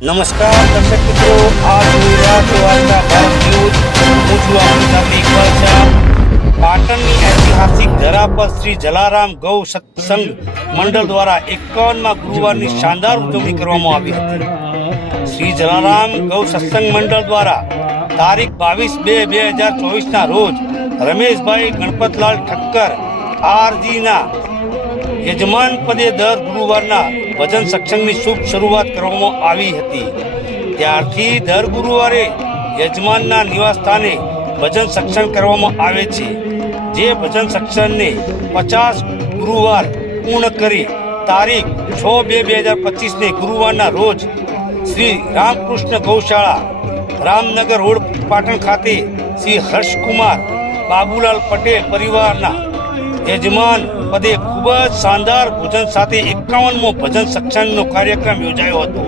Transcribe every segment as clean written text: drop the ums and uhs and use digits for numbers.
નમસ્કાર દર્શક મિત્રો, આપ જોઈ રહ્યા છો આજના ભારત ન્યૂઝ. હું છું આપની સાથે ઇકબાલ શાહ. પાટણની ઐતિહાસિક ધરા પર શ્રી જલારામ ગૌ સત્સંગ મંડળ દ્વારા 51માં ગુરુવારની શાનદાર ઉજવણી કરવામાં આવી હતી. શ્રી જલારામ ગૌ સત્સંગ મંડળ દ્વારા તારીખ 22/2/2024ના રોજ રમેશભાઈ ગણપતલાલ ઠક્કર આરજીના યજમાન પદે દર ગુરુવારના ભજન સત્સંગની શુભ શરૂઆત કરવામાં આવી હતી. ત્યારથી દર ગુરુવારે યજમાનના નિવાસ સ્થાને ભજન સત્સંગ કરવામાં આવે છે. જે ભજન સત્સંગને 50 ગુરુવાર પૂર્ણ કરી તારીખ 6/2/2025ને ગુરુવારના રોજ શ્રી રામકૃષ્ણ ગૌશાળા રામનગર રોડ પાટણ ખાતે શ્રી હર્ષકુમાર બાબુલાલ પટેલ પરિવારના યજમાન પદે ખૂબ જ શાનદાર ભોજન સાથે 51મો ભજન સત્સંગનો કાર્યક્રમ યોજાયો હતો.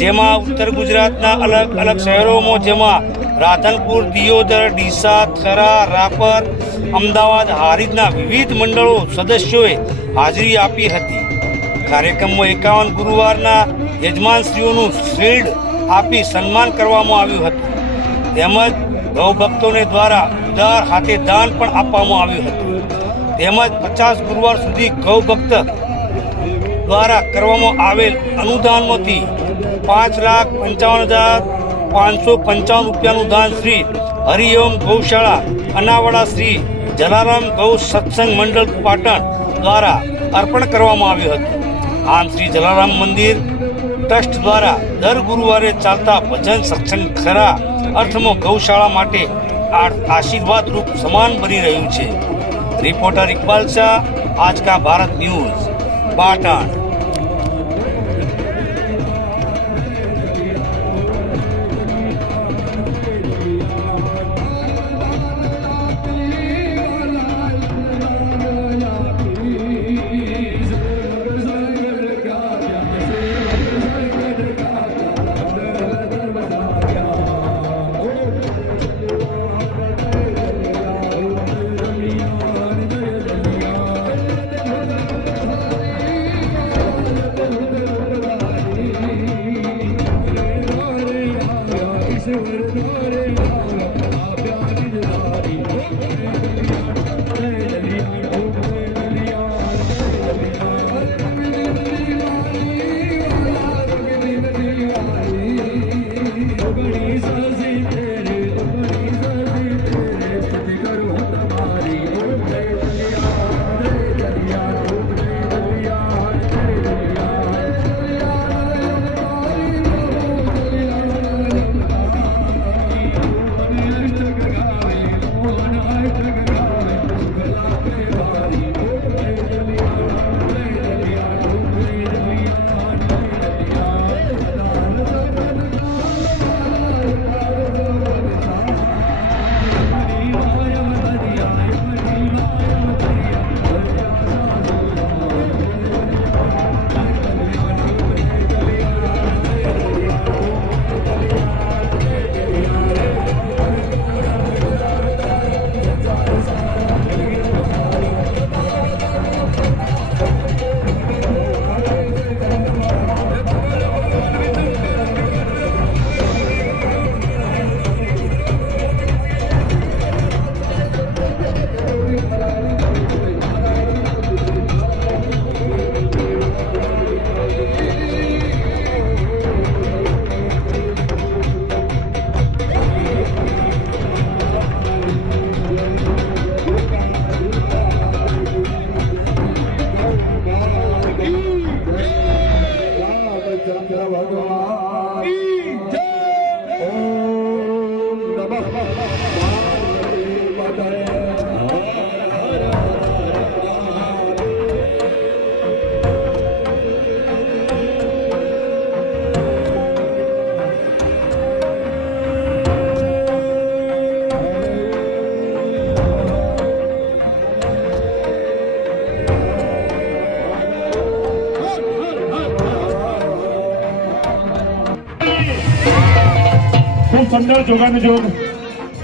જેમાં ઉત્તર ગુજરાતના અલગ અલગ શહેરોમાં જેમાં રાધનપુર, દિયોદર, ડીસા, થરા, રાપર, અમદાવાદ, હારીજના વિવિધ મંડળો સદસ્યોએ હાજરી આપી હતી. કાર્યક્રમમાં 51 ગુરુવારના યજમાનશ્રીઓનું શિલ્ડ આપી સન્માન કરવામાં આવ્યું હતું. તેમજ ગૌભક્તોને દ્વારા ઉદાર હાથે દાન પણ આપવામાં આવ્યું હતું. તેમજ 50 ગુરુવાર સુધી ગૌભક્ત દ્વારા કરવામાં આવેલ અનુદાનમાંથી 5,55,555 રૂપિયાનું દાન શ્રી હરિઓમ ગૌશાળા અનાવાડા શ્રી જલારામ ગૌ સત્સંગ મંડળ પાટણ દ્વારા અર્પણ કરવામાં આવ્યું હતું. આમ શ્રી જલારામ મંદિર ટ્રસ્ટ દ્વારા દર ગુરુવારે ચાલતા ભજન સત્સંગ ખરા અર્થમાં ગૌશાળા માટે આશીર્વાદરૂપ સમાન બની રહ્યું છે. रिपोर्टर इकबाल शाह, आज का भारत न्यूज, पाटण. ખૂબ સુંદર જોગાનું જોગ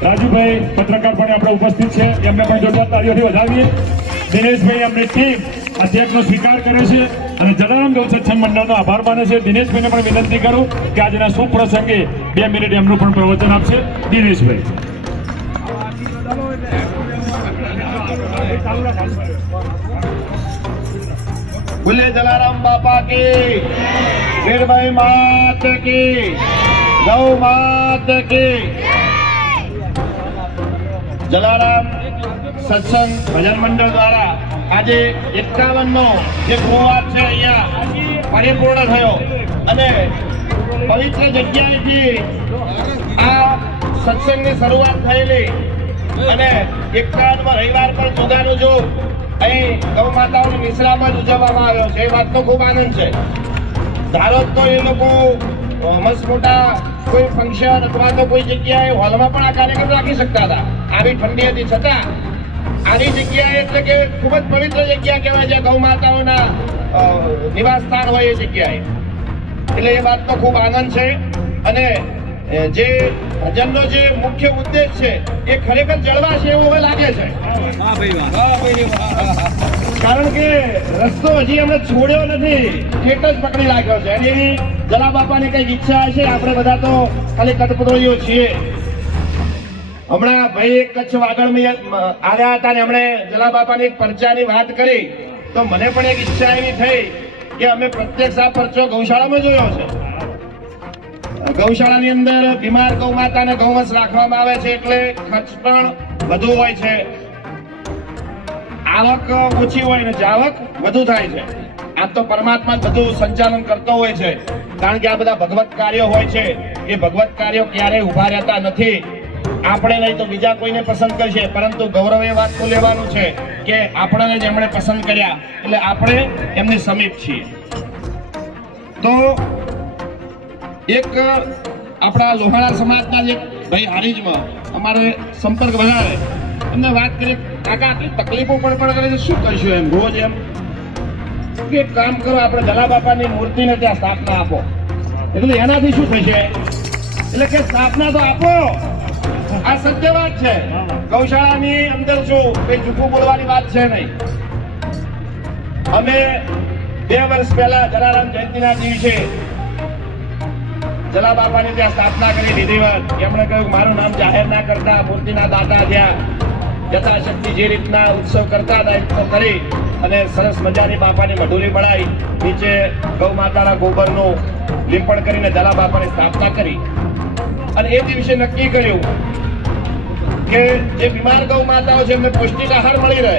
રાજુભાઈ પત્રકાર પણ આપણે ઉપસ્થિત છે, એમને પણ જોરદાર તાળીઓથી વધાવીએ. દિનેશભાઈ એમની ટીમ આ ચેકનો સ્વીકાર કરે છે. અને જલારામ ગૌ સત્સંગ મંડળનો આભાર માને છે. દિનેશભાઈને પણ વિનંતી કરું કે આજના શુભ પ્રસંગે 2 મિનિટ એમનું પણ પ્રવચન આપશે. દિનેશભાઈ. બોલે જલારામ બાપા કી, વીરભાઈ માત કી, ગૌ માત કી. જલારામ સત્સંગ ભજન મંડળ દ્વારા આજે 51નો જે ગુરુવાર છે અહીંયા પરિપૂર્ણ થયો અને પવિત્ર જગ્યાએથી આ સત્સંગની શરૂઆત થયેલી અને 51મા રવિવાર પર જુગાનું જો અહીં ગૌ માતાઓની મિશ્રામાં જ ઉજવવામાં આવ્યો છે. એ વાતનો ખૂબ આનંદ છે. ધારો તો એ લોકો મસ્ત મોટા કોઈ ફંક્શન અથવા તો કોઈ જગ્યાએ હોલમાં પણ આ કાર્યક્રમ રાખી શકતા હતા. આવી ઠંડી હતી છતાં આવી જગ્યાએ એટલે કે ખૂબ જ પવિત્ર જગ્યા કહેવાય જ્યાં ગૌ માતાઓના નિવાસ સ્થાન હોય એ જગ્યાએ. એટલે એ વાતનો ખૂબ આનંદ છે અને જે ભજનનો જે મુખ્ય ઉદ્દેશ છે એ ખરેખર જળવાશે એવું હવે લાગે છે. કારણ કે રસ્તો હજી અમને છોડ્યો નથી, ઠેટ જ પકડી રાખ્યો છે. અને એની જલા બાપાની કઈક ઈચ્છા છે. આપણે બધા તો ખાલી કટપતળીઓ છીએ. હમણાં ભાઈ એક કચ્છ વાગડમાં આવ્યા હતા ને એમણે જલા બાપાની એક પરચાની વાત કરી તો મને પણ એક ઈચ્છા એવી થઈ કે અમે પ્રત્યક્ષ આ પરચો ગૌશાળામાં જોયો છે. ગૌશાળાની અંદર બીમાર ગૌ માતાને ગૌવંશ રાખવામાં આવે છે એટલે ખર્ચ પણ વધુ હોય છે, આવક ઓછી હોય ને જાવક વધુ થાય છે. આમ તો પરમાત્મા જ બધું સંચાલન કરતો હોય છે કારણ કે આ બધા ભગવત કાર્યો હોય છે. એ ભગવત કાર્યો ક્યારેય ઉભા રહેતા નથી. આપણે નહીં તો બીજા કોઈને પસંદ કરશે, પરંતુ ગૌરવ એ વાત તો લેવાનું છે કે આપણને જ એમણે પસંદ કર્યા એટલે આપણે એમની સમીપ છીએ. તો એક આપણા લોહાણા સમાજના જે ભાઈ હારીજમાં અમારે સંપર્ક વધારે એમને વાત કરી, કાકા આટલી તકલીફો પણ કરે છે, શું કરશું એમ રોજ એમ કે એક કામ કરો, આપણે જલા બાપાની મૂર્તિને ત્યાં સ્થાપના આપો. એટલે એનાથી શું થશે? એટલે કે સ્થાપના તો આપો. આ સત્ય વાત છે. ગૌશાળાની અંદર શું કઈ જૂઠું બોલવાની વાત છે નહીં. અમે 2 વર્ષ પહેલા જલારામ જયંતિના દિવસે જલા બાપાની ત્યાં સ્થાપના કરી વિધિવત. એમણે કહ્યું મારું નામ જાહેર ના કરતા, મૂર્તિના દાતા ત્યાં યથાશક્તિ જે રીતના ઉત્સવ કરતા હતા એ તો કરી અને સરસ મજાની બાપાની મઢુરી બનાવી, નીચે ગૌ માતાના ગોબરનું લીંપણ કરીને જલા બાપાની સ્થાપના કરી. અને એ દિવસે નક્કી કર્યું કે જે બીમાર ગૌ માતાઓ છે એમને પૌષ્ટિક આહાર મળી રહે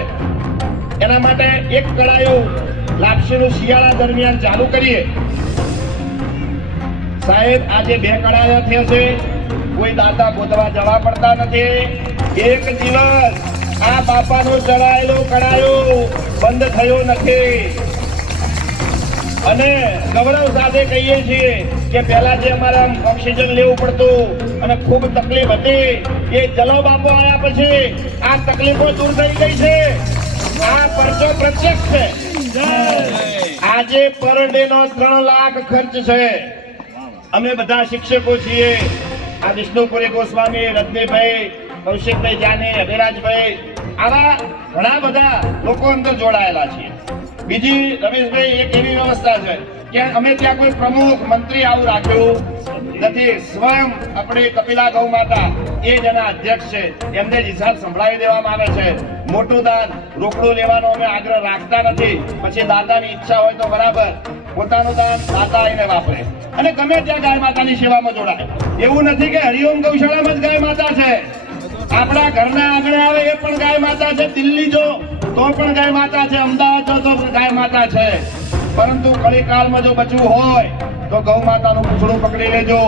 એના માટે એક કળાયું લાપસીનું શિયાળા દરમિયાન ચાલુ કરીએ. સાહેબ આજે 2 કળાયા થયા છે, કોઈ દાતા ગોતવા જવા પડતા નથી. એક દિવસ આ બાપાનો ચડાયેલો કળાયો બંધ થયો નથી. અને ગૌરવ સાથે કહીએ છીએ કે પહેલા જે અમારે ઓક્સિજન લેવું પડતું અને ખૂબ તકલીફ હતી એ જલો બાપો આવ્યા પછી આ તકલીફો દૂર થઈ ગઈ છે. આ પરચો પ્રત્યક્ષ છે. આજે પર ડે નો 3 લાખ ખર્ચ છે. અમે બધા શિક્ષકો છીએ. આ વિષ્ણુપુરી ગોસ્વામી, રજનીભાઈ, કૌશિકભાઈ જાની, અભિરાજભાઈ, આવા ઘણા બધા લોકો અંદર જોડાયેલા છીએ. બીજી રમેશભાઈ એક એવી વ્યવસ્થા છે કે અમે ત્યાં કોઈ પ્રમુખ મંત્રી આવું રાખ્યું નથી. સ્વયં આપણી કપિલા ગૌ માતા એ જ એના અધ્યક્ષ છે. એમને જ હિસાબ સંભળાવી દેવામાં આવે છે. મોટું દાન રોકડું લેવાનો અમે આગ્રહ રાખતા નથી. પછી દાતાની ઈચ્છા હોય તો બરાબર, પોતાનું દાન દાતા આવીને વાપરે અને ગમે ત્યાં ગાય માતાની સેવામાં જોડાય. એવું નથી કે હરિઓમ ગૌશાળામાં જ ગાય માતા છે. આપણા ઘરના આંગણે આવે એ પણ ગાય માતા છે. દિલ્હી જો તો પણ ગાય માતા છે. અમદાવાદ જો તો ગાય માતા છે. પરંતુ કળીકાળમાં જો બચવું હોય તો ગૌ માતાનું પૂછડું પકડી લેજો.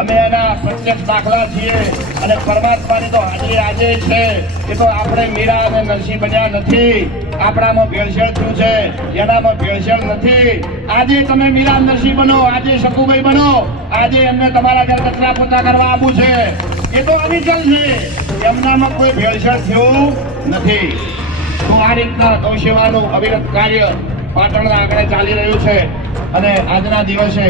અમે એના પ્રત્યક્ષ દાખલા છીએ અને પરમાત્માની તો હાજરી આજે છે. એ તો આપણે મીરા અને નરસિંહ બન્યા નથી. આપણામાં ભેળસેળ થયું છે, એનામાં ભેળસેળ નથી. આજે તમે મીરા નરસિંહ બનો, આજે શકુભાઈ બનો, આજે એમને તમારા ઘર કચરા પોતા કરવા આવવું છે. એ તો અવિચલ છે. એમનામાં કોઈ ભેળસેળ થયું નથી. તો આ રીતના ગૌ સેવાનું અવિરત કાર્ય પાટણના આંગણે ચાલી રહ્યું છે. અને આજના દિવસે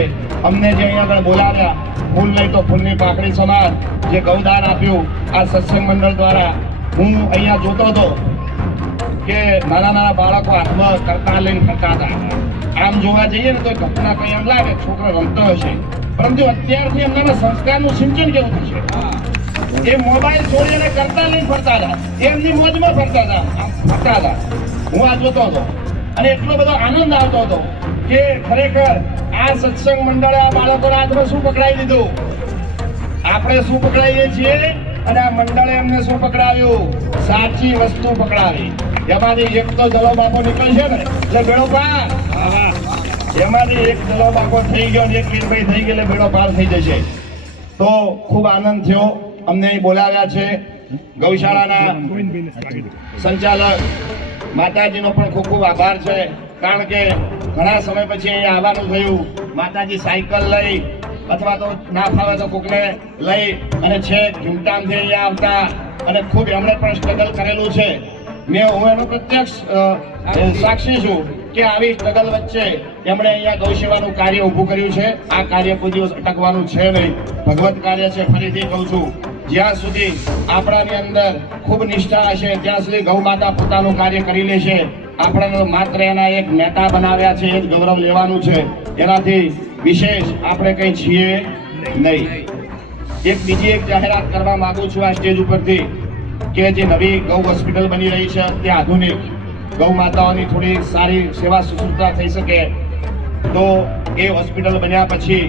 અમને જે અહીંયા આગળ બોલાવ્યા, ફૂલ નહીં તો ફૂલની પાકડી સમાન જે ગૌદાન આપ્યું આ સત્સંગ મંડળ દ્વારા, હું અહીંયા જોતો હતો કે નાના નાના બાળકો હાથમાં કરતા લઈને ફરતા હતા. આમ જોવા જઈએ ને તો ઘટના કઈ એમ લાગે છોકરો રમતો હશે, પરંતુ અત્યારથી એમના સંસ્કારનું સિંચન કેવું થશે? એ મોબાઈલ છોડીને કરતા લઈને ફરતા હતા, એમની મોજમાં ફરતા હતા, આમ ફરતા હતા. હું આ જોતો હતો અને એટલો બધો આનંદ આવતો હતો કે ખરેખર આ સત્સંગ મંડળે આ બાળકોના હાથમાં શું પકડાવી દીધું? આપણે શું પકડાવીએ છીએ અને આ મંડળે એમને શું પકડાવ્યું? સાચી વસ્તુ પકડાવી. એમાંથી એક તો જલો બાપો નીકળશે ને એટલે બેડો પાર. એમાંથી એક જલો બાપો થઈ ગયો ને એક વીરભાઈ થઈ ગયો એટલે બેડો પાર થઈ જશે. તો ખૂબ આનંદ થયો. અમને અહીં બોલાવ્યા છે ગૌશાળાના સંચાલક માતાજીનો પણ ખૂબ ખૂબ આભાર છે, કારણ કે ઘણા સમય પછી અહીંયા આવવાનું થયું. માતાજી સાયકલ લઈ અથવા તો ના ફાવે તો કોકને લઈ અને છેક ઝૂમટામથી અહીંયા આવતા અને ખૂબ એમણે પણ સ્ટ્રગલ કરેલું છે. હું એનો પ્રત્યક્ષ સાક્ષી છું કે આવી સ્ટ્રગલ વચ્ચે એમણે અહીંયા ગૌસેવાનું કાર્ય ઊભું કર્યું છે. આ કાર્ય કોઈ દિવસ અટકવાનું છે નહીં, ભગવત કાર્ય છે. ફરીથી કહું છું, જ્યાં સુધી આપણાની અંદર ખૂબ નિષ્ઠા હશે ત્યાં સુધી ગૌ માતા પોતાનું કાર્ય કરી લેશે. આપણને માત્ર એના એક નેતા બનાવ્યા છે, એ જ ગૌરવ લેવાનું છે. એનાથી વિશેષ આપણે કંઈ છીએ નહીં. બીજી એક જાહેરાત કરવા માંગુ છું આ સ્ટેજ ઉપરથી કે જે નવી ગૌ હોસ્પિટલ બની રહી છે તે આધુનિક ગૌ માતાઓની થોડી સારી સેવા શુશ્રૂષા થઈ શકે, તો એ હોસ્પિટલ બન્યા પછી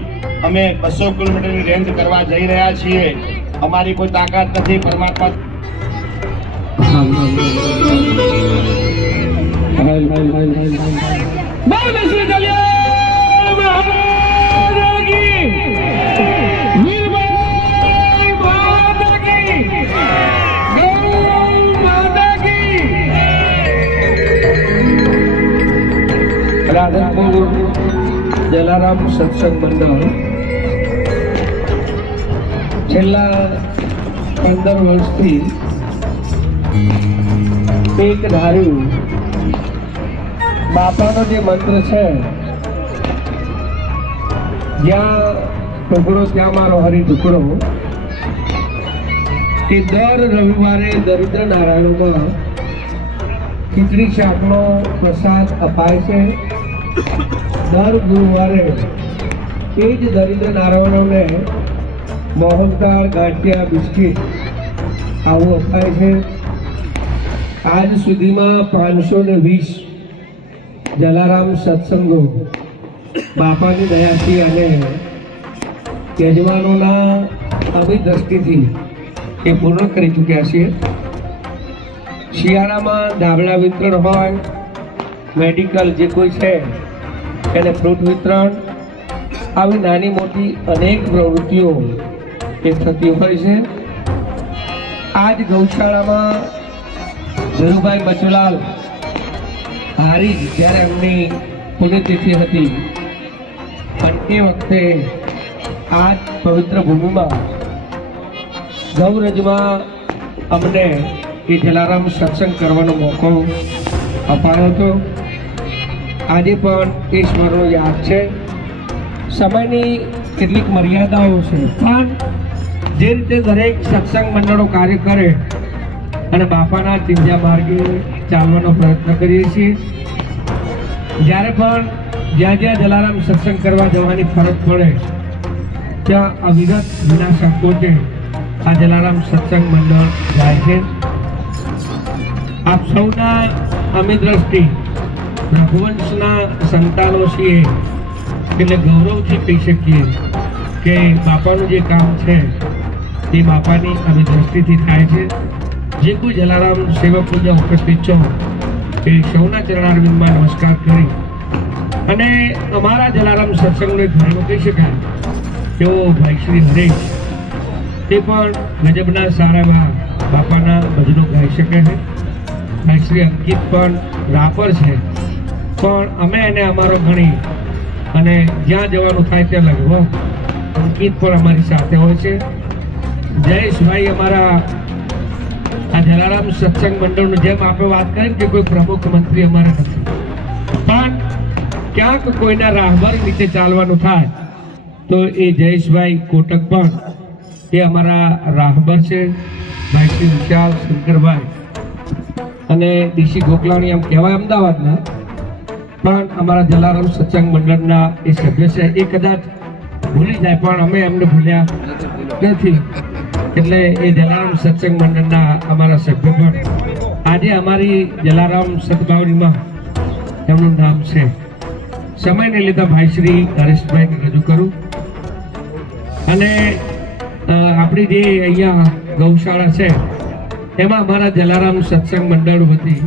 અમે 200 કિલોમીટરની રેન્જ કરવા જઈ રહ્યા છીએ. અમારી કોઈ તાકાત નથી, પરમાત્મા રાધનપુર જલારામ સત્સંગ મંડળ છેલ્લા 15 વર્ષથી એક ધાર્યું બાપાનો જે મંત્ર છે, જ્યાં ટુકડો ત્યાં મારો હરી ટુકડો, એ દર રવિવારે દરિદ્ર નારાયણોમાં ખીચડી શાકનો પ્રસાદ અપાય છે. દર ગુરુવારે એ જ દરિદ્ર નારાયણોને મોહનથાળ, ગાંઠિયા, બિસ્કીટ આવું અપાય છે. આજ સુધીમાં 520 જલારામ સત્સંગો બાપાની દયાથી અને યજમાનોના અભિદ્રષ્ટિથી એ પૂર્ણ કરી ચૂક્યા છીએ. શિયાળામાં ધાબળા વિતરણ હોય, મેડિકલ જે કોઈ છે એને ફ્રૂટ વિતરણ, આવી નાની મોટી અનેક પ્રવૃત્તિઓ એ થતી હોય છે. આજ ગૌશાળામાં ધીરુભાઈ બચુલાલ હારી જ્યારે એમની પુણ્યતિથિ હતી અને એ વખતે આ પવિત્ર ભૂમિમાં ગૌરજમાં અમને એ જલારામ સત્સંગ કરવાનો મોકો અપાયો હતો. આજે પણ એ સ્મરણો યાદ છે. સમયની કેટલીક મર્યાદાઓ છે, પણ જે રીતે દરેક સત્સંગ મંડળો કાર્ય કરે અને બાપાના ચિંજા માર્ગે ચાલવાનો પ્રયત્ન કરીએ છીએ, જ્યારે પણ જ્યાં જ્યાં જલારામ સત્સંગ કરવા જવાની ફરજ પડે ત્યાં અવિરત વિના સંકોચે આ જલારામ સત્સંગ મંડળ જાય છે. આપ સૌના અમે દ્રષ્ટિ રઘુવંશના સંતાનો છીએ એટલે ગૌરવથી કહી શકીએ કે બાપાનું જે કામ છે તે બાપાની અમે દ્રષ્ટિથી થાય છે. જે કોઈ જલારામ સેવક પૂજા ઉપસ્થિત છો એ સૌના ચરણારવિંદમાં નમસ્કાર કરી અને અમારા જલારામ સત્સંગનો એક ઘરેણું કહી શકાય તેઓ ભાઈ શ્રી હરેશ તે પણ ગજબના સારા બાપાના ભજનો ગાઈ શકે છે. ભાઈ શ્રી અંકિત પણ રાપર છે, પણ અમે એને અમારો ગણી અને જ્યાં જવાનું થાય ત્યાં લગભગ અંકિત પણ અમારી સાથે હોય છે. જયેશભાઈ અમારા આ જલારામ સત્સંગ મંડળનું જેમ આપણે વાત કરીએ કે કોઈ પ્રમુખ મંત્રી અમારે નથી, પણ ક્યાંક કોઈના રાહબર નીચે ચાલવાનું થાય તો એ જયેશભાઈ કોટક પણ એ અમારા રાહબર છે. ભાઈ શ્રી વિશાલ શંકરભાઈ અને ડીસી ગોકલાણી એમ કહેવાય અમદાવાદના, પણ અમારા જલારામ સત્સંગ મંડળના એ સભ્ય છે, એ કદાચ ભૂલી જાય પણ અમે એમને ભૂલ્યા નથી. એટલે એ જલારામ સત્સંગ મંડળના અમારા સભ્ય પણ આજે અમારી જલારામ સદભાવનીમાં એમનું નામ છે. સમયને લીધે ભાઈ શ્રી હરેશભાઈને રજૂ કરું. અને આપણી જે અહીંયા ગૌશાળા છે એમાં અમારા જલારામ સત્સંગ મંડળ વતી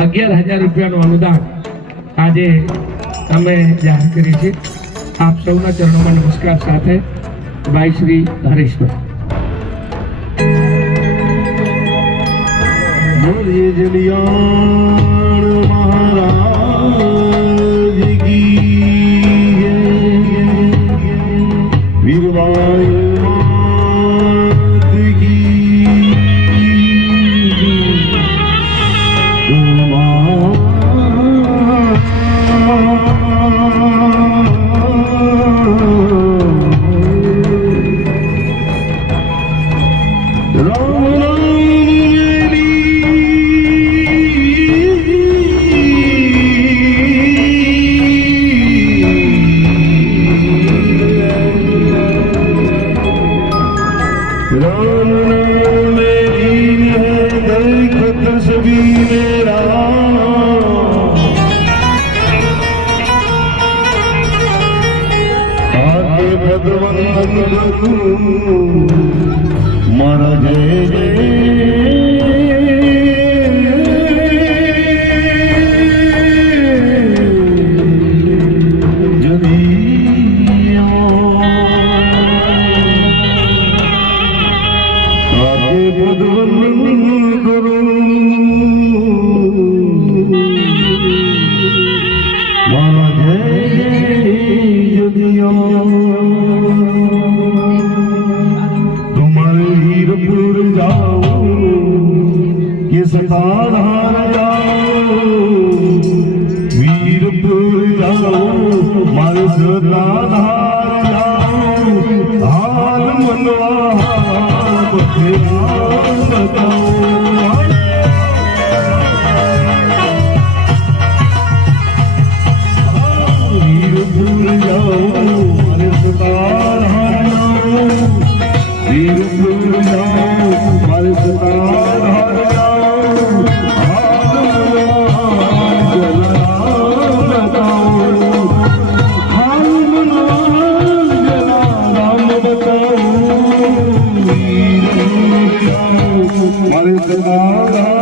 11,000 રૂપિયાનું અનુદાન આજે અમે જાહેર કરી છે. આપ સૌના ચરણોમાં નમસ્કાર સાથે ભાઈ શ્રી હરેશભાઈ. મહારાજ કી વીરવાય માત કી મારા જય મારે